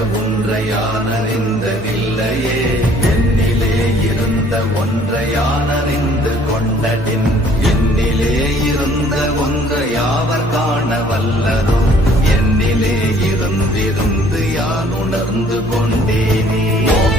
இருந்த ஒன்றையான நின்றதில்லையே என்னிலே இருந்த ஒன்றையான நின்று கொண்டடின் என்னிலே இருந்த ஒன்றையாவர் காண வல்லதோ என்னிலே இருந்திருந்து யான் உணர்ந்து கொண்டேனே. ஓம்